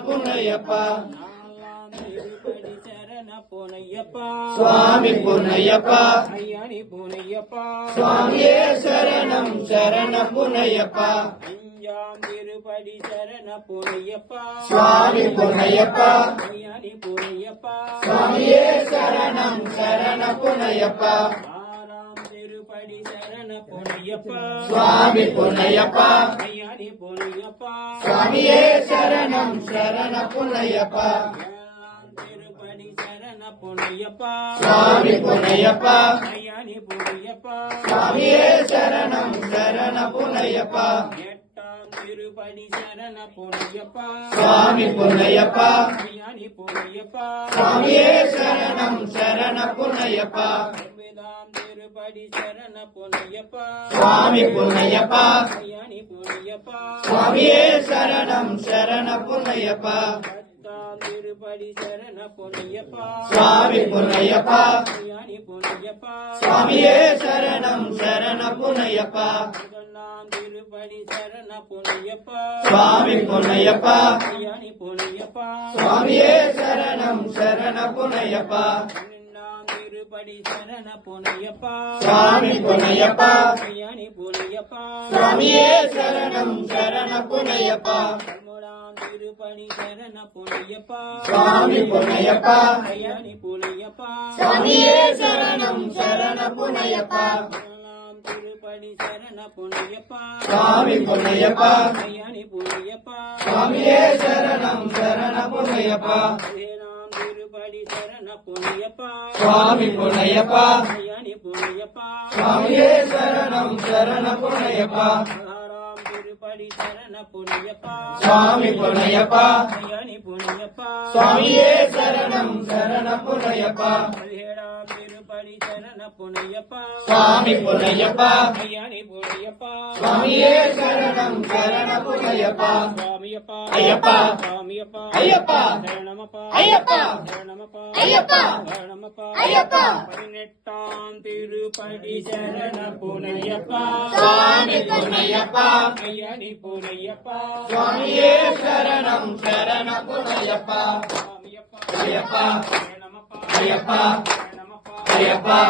புனையப்பா பொன்னையப்பா சுவாமி புனையப்பா ஐயானி பொன்னையப்பா சுவாமியே சரணம் சரண புனையப்பா அஞ்சாம் திருப்படி சரண பொன்னையப்பா சுவாமி புனையப்பா ஐயானி பொன்னையப்பா சுவாமியே சரணம் சரண புனையப்பா ஆறாம் திருப்படி சரண பொன்னையப்பா சுவாமி புனையப்பா ஐயானி பொன்னையப்பா சுவாமியே சரணம் சரண புனையப்பா திருப்படி சரண பொன்னையப்பா சுவாமி புனையப்பா ஐயானி பொன்னையப்பா சுவாமியே சரணம் சரண புனையப்பா எட்டாம் திருப்படி சரண பொன்னையப்பா சுவாமி புனையப்பா ஐயானி பொன்னையப்பா சுவாமியே சரணம் சரண புனையப்பா ஒன்பதாம் திருப்படி சரண பொன்னையப்பா சுவாமி புனையப்பா ஐயானி பொன்னையப்பா சுவாமியே சரணம் சரண புனையப்பா பத்தாம் திருப்படி சரண பொன்னையப்பா சுவாமி புனையப்பா ஐயானி பொன்னையப்பா சுவாமியே சரணம் சரண புனையப்பா பதினொன்னாம் திருப்படி சரண பொன்னையப்பா சுவாமி புனையப்பா ஐயானி பொன்னையப்பா சுவாமியே சரணம் சரண புனையப்பா பன்னெண்டாம் திருப்படி சரண பொன்னையப்பா சுவாமி புனையப்பா ஐயானி பொன்னையப்பா சுவாமியே சரணம் சரண புனையப்பா பதிமூணாம் திருப்படி சரண பொன்னையப்பா சுவாமி புனையப்பா ஐயானி பொன்னையப்பா சுவாமியே சரணம் சரண புனையப்பா பதினாலாம் திருப்படி சரண பொன்னையப்பா சுவாமி புனையப்பா ஐயானி பொன்னையப்பா சுவாமியே சரணம் சரண புனையப்பா பதினேழாம் திருப்படி சரண பொன்னையப்பா சுவாமி புனையப்பா ஐயானி பொன்னையப்பா சுவாமியே சரணம் சரண புனையப்பா பதினாறாம் திருப்படி சரண பொன்னையப்பா சுவாமி புனையப்பா ஐயானி பொன்னையப்பா சுவாமியே சரணம் சரண புனையப்பா பதினேழாம் திருப்படி சரண பொன்னையப்பா சுவாமி புனையப்பா ஐயானி பொன்னையப்பா சுவாமியே சரணம் சரண புனையப்பா சுவாமியப்பா ஐயப்பா சுவாமியப்பா ஐயப்பா சரணமப்பா ஐயப்பா சரணமப்பா ஐயப்பா சரணமப்பா ஐயப்பா பதினெட்டாம் திருப்படி சரண பொன்னையப்பா சுவாமி புனையப்பா ஐயானி பொன்னையப்பா சுவாமியே சரணம் சரண புனையப்பா சுவாமியப்பா ஐயப்பா சரணமப்பா ஐயப்பா சரணமப்பா ஐயப்பா